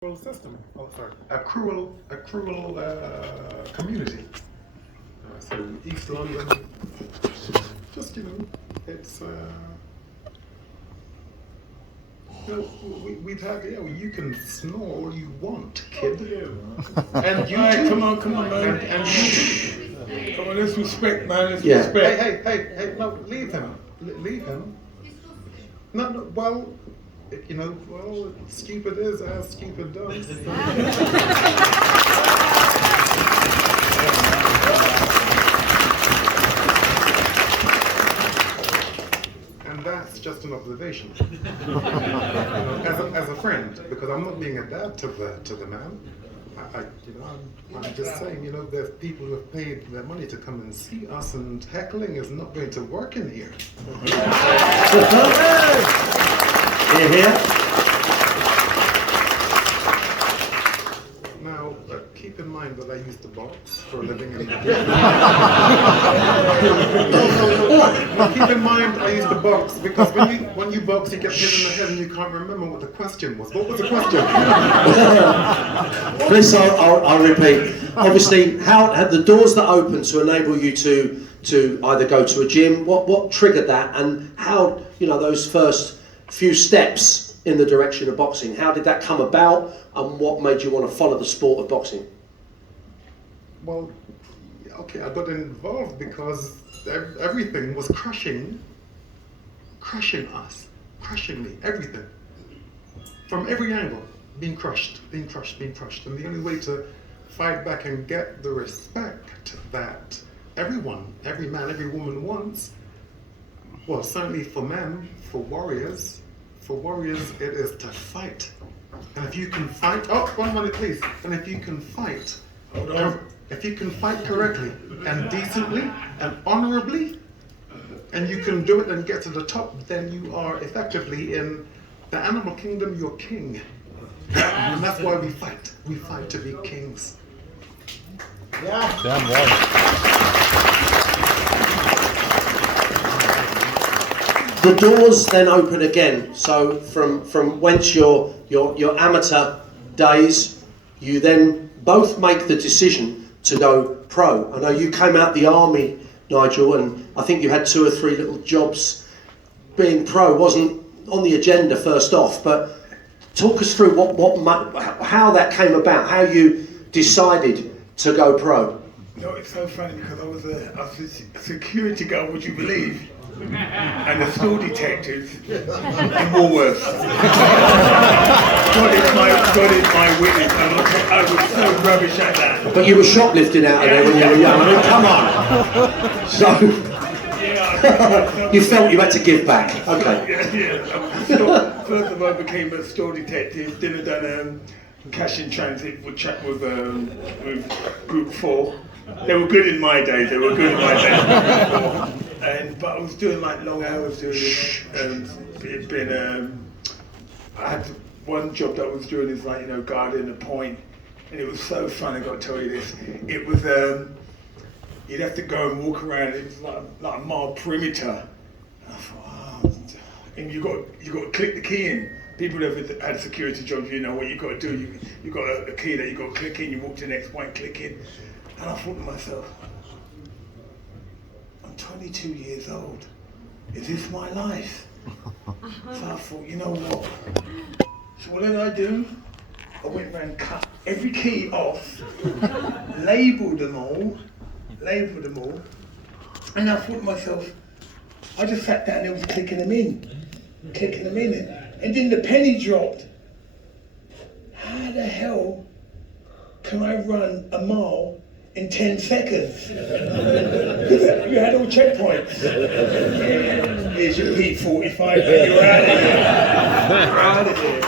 cruel system. Oh, sorry, a cruel community. So East London, just it's we've had you can snore all you want, kid, and you too. Come on, man, and you too. Come on, let's respect, man. Let's respect. Hey, no, leave him. No, well, stupid is as stupid does. And that's just an observation. As a friend, because I'm not being a dad to the man. I'm just saying, there's people who have paid their money to come and see us, and heckling is not going to work in here. Here. Now, keep in mind that I used to box for a living. No, keep in mind I used to box because when you box, you get hit in the head and you can't remember what the question was. What was the question? Please, I'll repeat. Obviously, how had the doors that opened to enable you to either go to a gym? What triggered that, and how those first few steps in the direction of boxing? How did that come about, and what made you want to follow the sport of boxing? Well, okay, I got involved because everything was crushing us, crushing me, everything. From every angle, being crushed. And the only way to fight back and get the respect that everyone, every man, every woman wants, well, certainly for men, for warriors, it is to fight. And if you can fight, 1 minute please, and if you can fight, if you can fight correctly and decently and honorably, and you can do it and get to the top, then you are effectively in the animal kingdom, you're king. And that's why we fight. We fight to be kings. Yeah. Damn right. The doors then open again. So from whence your amateur days, you then both make the decision to go pro. I know you came out the army, Nigel, and I think you had 2 or 3 little jobs. Being pro wasn't on the agenda first off, but talk us through how that came about, how you decided to go pro. It's so funny because I was a security guard, would you believe? And a store detective in Woolworths. God is my witness. I was so rubbish at that. But you were shoplifting out of there when you were young. I mean, come on. So you felt you had to give back. Okay. Yeah. First of all, I became a store detective. Then I done cash in transit with Group 4. They were good in my day. But I was doing like long hours doing it. I had one job that I was doing is guarding a point, and it was so fun. I got to tell you this. It was you'd have to go and walk around. It was like a mile perimeter. And I thought, and you got to click the key in. People who have had security jobs, you know what you got to do. You got a key that you got to click in. You walk to the next point, click in. And I thought to myself, I'm 22 years old. Is this my life? So I thought, you know what? So what did I do? I went around, cut every key off, labelled them all, and I thought to myself, I just sat down and was clicking them in, and then the penny dropped. How the hell can I run a mile in 10 seconds? You had all checkpoints. Here's your P45, you're out of here.